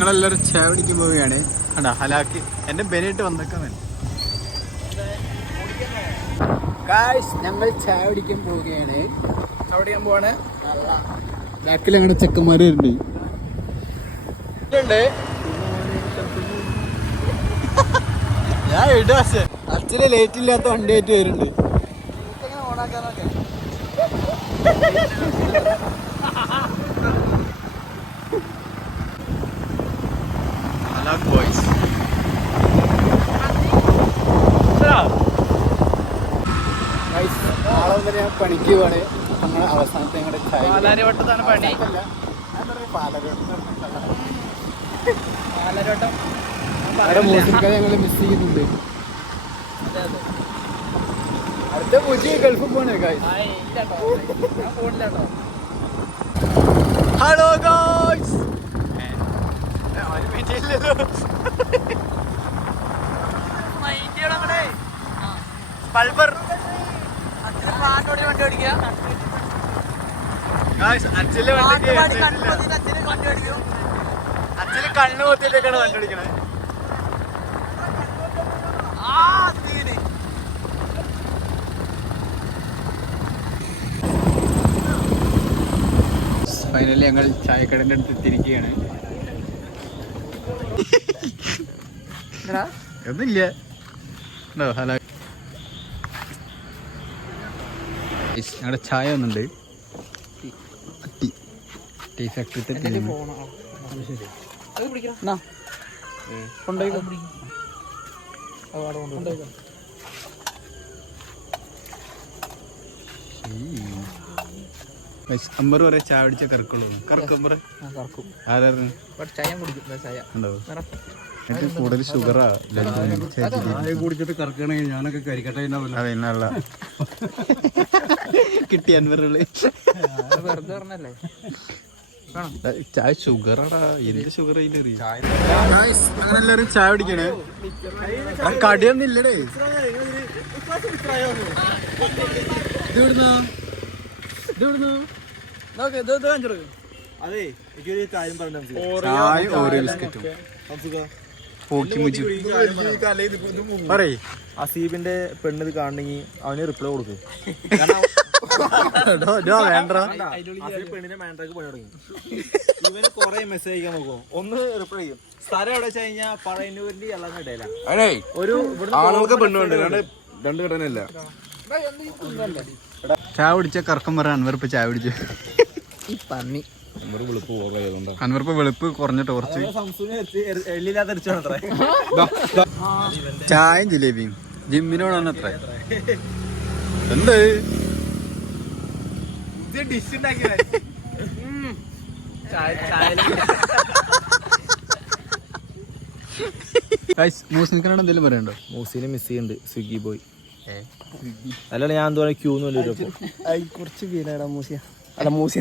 ഞങ്ങളെല്ലാവരും ചായ പിടിക്കാൻ പോവുകയാണ്. കണ്ടാ ഹലാക്ക് എന്റെ ബെനിട്ട് വന്നേക്കാൻ വേണ്ടി ഞങ്ങൾ ചായ പിടിക്കാൻ പോവുകയാണ്. അവിടെ ഞാൻ പോവാണ്. ബാക്കിൽ ഞങ്ങളുടെ ചെക്കന്മാര് വരുന്നുണ്ട്. ഞാൻ ഇട അച്ഛന് ലേറ്റ് ഇല്ലാത്ത വണ്ടി ആയിട്ട് വരുന്നുണ്ട്. ബോയ്സ് നാളെ മുതൽ ഞാൻ പണിക്ക് പോവാണ്. ഞങ്ങളുടെ അവസാനത്തെ ഞങ്ങളുടെ പാലാരിവട്ടത്താണ് പണി. മൂസിക്കാരെ ഞങ്ങൾ മിസ് ചെയ്യുന്നുണ്ട്. അടുത്ത പൂജ ഗൾഫിൽ പോണേ. ഹലോ ഗായ്സ്, അച്ഛന് കണ്ണു പൊത്തിട്ടൊക്കെയാണ് വണ്ടി ഓടിക്കണേ. ഫൈനലി ഞങ്ങൾ ചായക്കടന്റെ അടുത്ത് എത്തിയിരിക്കുകയാണ്. ഒന്നുമില്ല. ഹലോ, ഞങ്ങളുടെ ചായ ഒന്നുണ്ട്. ടീ ഫാക്ടറി അമ്പർ പറയാ ചായ പിടിച്ച കറക്കുള്ളൂ. കറക്കമ്പറ ആരായിരുന്നു കൂടുതൽ ഷുഗറാ കുടിച്ചിട്ട് കറക്കണെങ്കിൽ ഞാനൊക്കെ കരിക്കട്ടെ കിട്ടി. അൻവറുകള് ചായ ഷുഗറാടാ. എന്ത് ഷുഗർ അങ്ങനെ എല്ലാരും ചായ പിടിക്കണേ. കടിയൊന്നും ഇല്ലടേ. അതെ, ചായ ഓരോ ബിസ്ക്കറ്റും പറയ്. അസീബിന്റെ പെണ്ണ് ഇത് കാണണമെങ്കിൽ അവന് റിപ്ലൈ കൊടുക്കും. വേണ്ട, പെണ്ണിനെ മാൻഡ്രാക്ക് പണി തുടങ്ങി. ഇവന് കൊറേ മെസ്സേജ് അയക്കാൻ നോക്കും. ഒന്ന് റിപ്ലൈ ചെയ്യും. സ്ഥലം എവിടെ വെച്ച് കഴിഞ്ഞാൽ പഴയന്നൂരിന്റെ എല്ലാം ഇടയില ഒരു ആളുകൾക്ക് പെണ്ണുണ്ട്. രണ്ട് ഘടനയല്ല. ചായ പിടിച്ച കറക്കം പറയാൻ അൻവറിപ്പ് ചായ പിടിച്ചു. അൻവറിപ്പ് വെളുപ്പ് കുറഞ്ഞിട്ട് കുറച്ച് ചായയും ജിലേബിയും ജിമ്മിനോടാണ് അത്ര. എന്ത് ഡിഷ് മൂസിനോട് എന്തെങ്കിലും പറയണ്ടോ? മൂസിനെ മിസ് ചെയ്യുന്നുണ്ട്. സ്വിഗ്ഗി ബോയ് അല്ല, ഞാൻ എന്തോ ക്യൂ കുറച്ച് പേരാടാ മൂസിയ. അല്ല മൂസിയ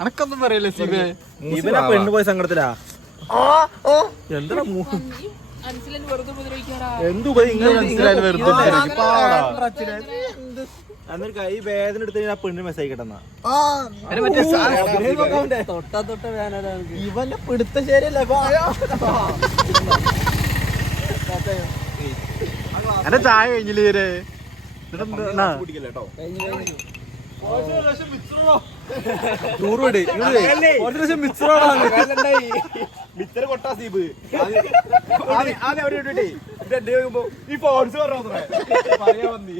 അനക്കൊന്നും പറയല്ലേ സിബേ. ഇവനാ പെണ്ണ് പോയ സങ്കടത്തിലാ. എന്താ അന്നൊരു കൈ വേദന എടുത്ത് ആ പെണ്ണിന് മെസ്സേജ് കിട്ടുന്ന ഇവന്റെ പിടുത്ത ശരിയല്ല. എന്റെ ചായ കഴിഞ്ഞില്ലേ? ഈ ഫോൺസ് പറയാ വന്നി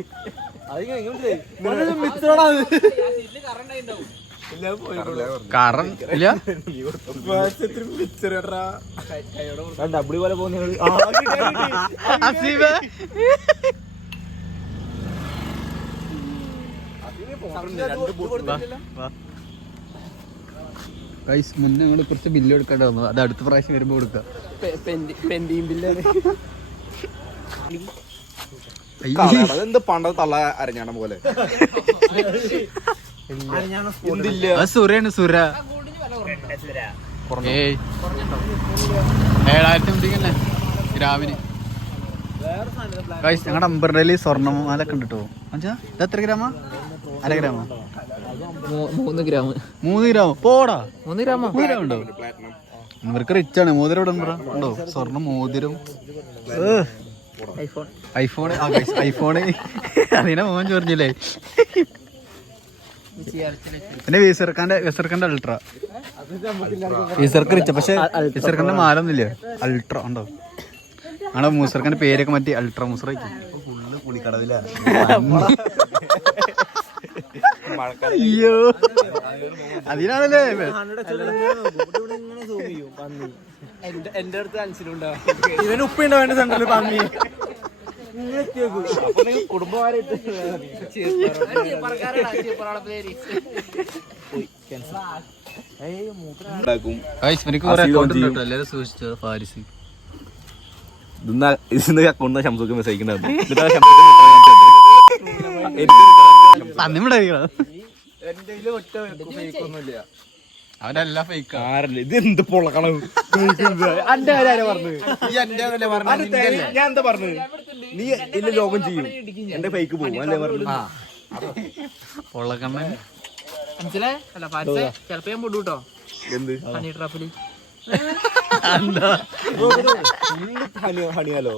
ഡബ്ല്യു പോലെ പോകുന്ന മുന്നേ ഞങ്ങള് കുറച്ച് ബില്ല് എടുക്കേണ്ടി വന്നു. അത് അടുത്ത പ്രാവശ്യം വരുമ്പോ കൊടുക്കാം. എന്ത് പണ്ടത്തെ തള്ള അരഞ്ഞാണം പോലെ. സുരയാണ് സുര. 7000 ഗ്രാമിന് ഗൈസ് ഞങ്ങളുടെ അമ്പറിൽ സ്വർണ്ണം അതൊക്കെ ഉണ്ട് കേട്ടോ അച്ഛാ ഇത് എത്ര ഗ്രാമാ 1/2 ഗ്രാമാ 3 ഗ്രാം 3 ഗ്രാം പോടാ 3 ഗ്രാം ഉണ്ടോ ഇവർക്ക് റിച്ചാണ് മോതിരം ഇവിടെ ഉണ്ടോ സ്വർണ്ണം മോതിരം ഐഫോൺ ഐഫോണ് അതിനെ മോൻ ചൊറിഞ്ഞില്ലേ പിന്നെ വിസർക്കാന്റെ അൾട്ര വിസർക്ക് റിച്ച പക്ഷെ വിസർക്കാന്റെ മാലൊന്നുമില്ല അൾട്ര ഉണ്ടോ ആണോ മൂസർക്കാന്റെ പേരൊക്കെ മാറ്റി അൾട്ര മൂസർ ഫുള്ള് പുളിക്കടവിലാണ് അയ്യോ അതിനാണല്ലേ എന്റെ അടുത്ത് അനുസരിച്ചുണ്ടാവും ഇവന് ഉപ്പുണ്ടാവേണ്ട സെന്ററിൽ പന്നി കുടുംബമായിട്ട് സൂക്ഷിച്ചോ ഫാരിസ് അക്കൗണ്ട് ശംസുക്ക് മെസ്സേജ് അവനെല്ലാം ഫേക്ക് ഇത് എന്ത് പൊളക്കണം ഞാൻ എന്താ പറഞ്ഞത് നീ എന്റെ ലോകം ചെയ്യും എന്റെ ഫേക്ക് പോകും അല്ലേ പറഞ്ഞു പൊള്ളക്കണ്ണ മനസ്സിലായി അല്ല പാരിസേ ചെലപ്പോ ഞാൻ പൊട്ടു കേട്ടോ എന്ത് ഹണി ട്രാപ്പില് ഹണിയാലോ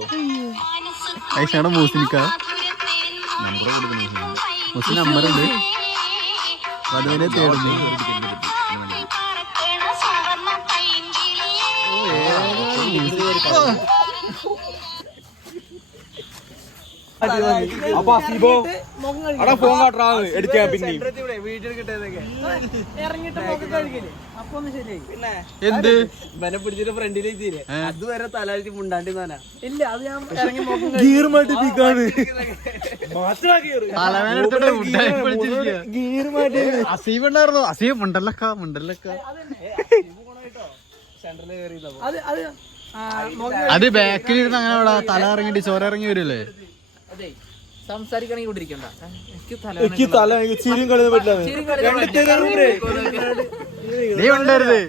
ഐഷാടെ മൂസിനിക്ക മൂസിന് നമ്പറുണ്ട് വധുവിനെ തേടുന്നു അപ്പൊ അസീബോ അവിടെ ഫോൺ കാട്ടാ എടുക്കാൻ പിന്നെ എന്ത് ബനെ പിടിച്ചിട്ട് ഫ്രണ്ടിലേക്ക് അതുവരെ തലാഴ്ച മുണ്ടാണ്ടി ഇല്ല അത് ഞാൻ ഇറങ്ങി അസീബ് ഉണ്ടായിരുന്നു അസീബ് മുണ്ടല്ലക്ക അത് ബാക്കിൽ ഇരുന്ന് അങ്ങനെ അവിടെ തല ഇറങ്ങിട്ട് ചോര ഇറങ്ങി വരില്ലേ അതെ സംസാരിക്കണെങ്കിൽ കൊണ്ടിരിക്കണ്ട എനിക്ക് തല ചിരിയും കളിയാൻ പറ്റില്ല നീ ഉണ്ടായിരുത്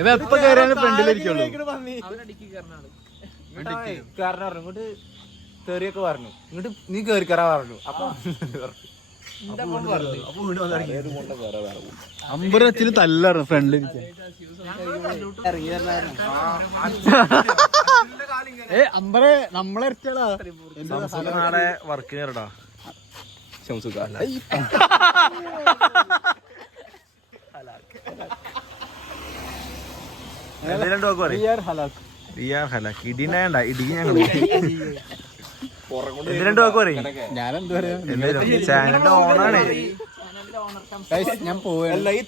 ഇവ എപ്പ കയറിയാലും ഫ്രണ്ടിലിരിക്കുള്ളൂ ഇങ്ങോട്ട് കേറിയൊക്കെ പറഞ്ഞു ഇങ്ങോട്ട് നീ കേറി കയറാ പറഞ്ഞു അപ്പൊ അമ്പത് വെച്ചിന് തല്ലായിരുന്നു ഫ്രണ്ടിലിരിക്കാൻ അമ്പറെ നമ്മളെ നാളെ വർക്കിന് കേറടാ ഇടിനേണ്ട ഇടിക്ക് ഞങ്ങള് എന്തിനു വാക്ക് പറയും ഞാനെന്താ പറയാ ചാനലിന്റെ ഓണാണ് ഞാൻ പോവല്ല ഈ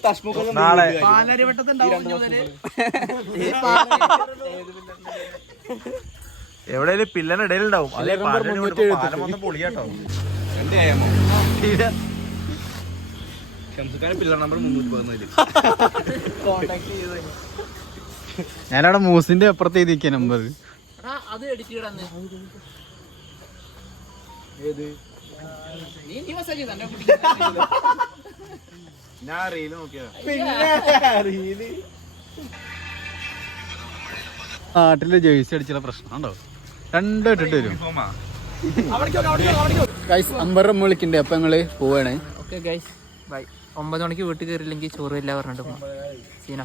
നാളെ എവിടെയും പിള്ളേരുടെ ഇടയിലുണ്ടാവും അല്ലെ പൊളിയാട്ടോ പിള്ളേർ നമ്പർ 314 ഞാനവിടെ മൂസിന്റെ അപ്പുറത്ത് എഴുതിക്ക നമ്പർ അത് എഡിറ്റ് ചെയ്യണം ഞാൻ റീല് നോക്കിയതാ നാട്ടില് ജേഴ്സി അടിച്ചുള്ള പ്രശ്നം ഉണ്ടോ 2 ഇട്ടിട്ട് വരും ഗൈസ് അമ്പറ വിളിക്കണ്ടേ അപ്പൊ ഞങ്ങള് പോവാണ് ഓക്കെ ഗൈസ് ബൈ 9 മണിക്ക് വീട്ടിൽ കയറിയില്ലെങ്കിൽ ചോറ് ഇല്ല പറഞ്ഞിട്ട് പോകാം സീന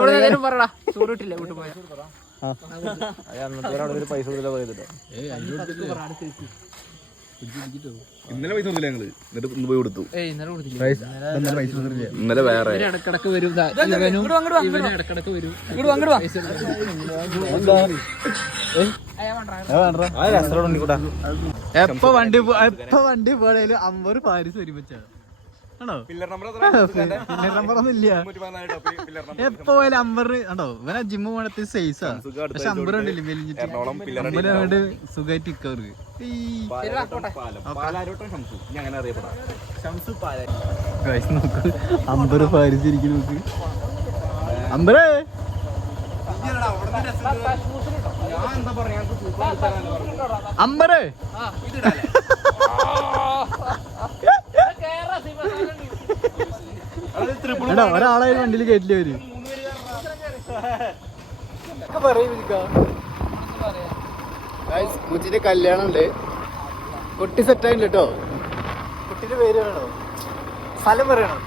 9 പറടാ ചോറ് ഇട്ടില്ല വീട്ടിൽ പോയാ പൈസ ഇന്നലെ പൈസ ഒന്നുമില്ല ഞങ്ങള് എന്നിട്ട് ഇന്ന് പോയി കൊടുത്തു ഇന്നലെ വേറെ ഇടക്കിടക്ക് വരും ഇടക്കിടക്ക് വരും എപ്പ വണ്ടി പോയാലും 50 പാരിസ് ഒരുമിച്ചാണ് ആണോ നമ്പർ ഒന്നും ഇല്ല എപ്പോ പോയാലും 50 ആണോ ഇവനെ ജിമ്മ് പോണത്തെ സൈസാ പക്ഷെ 50 ഉണ്ടല്ലേ മെലിഞ്ഞിട്ട് സുഖമായിട്ട് ഇക്കവർക്ക് നോക്ക് 50 പാരിസ് ഇരിക്കും നോക്ക് 50 ഒരാളായാലും വണ്ടിയിൽ കേട്ടില്ല അവര് മുച്ചിന്റെ കല്യാണം ഉണ്ട്. കുട്ടി സെറ്റായിട്ടുണ്ട് കേട്ടോ. കുട്ടിന്റെ പേര് പറയണോ? സ്ഥലം പറയണോ?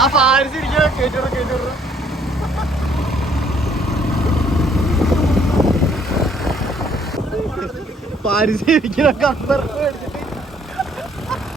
ആ പാരിസ് ഇരിക്കണോ? കേട്ടോറ പാരിസ് ഇരിക്കണ കപ്പർ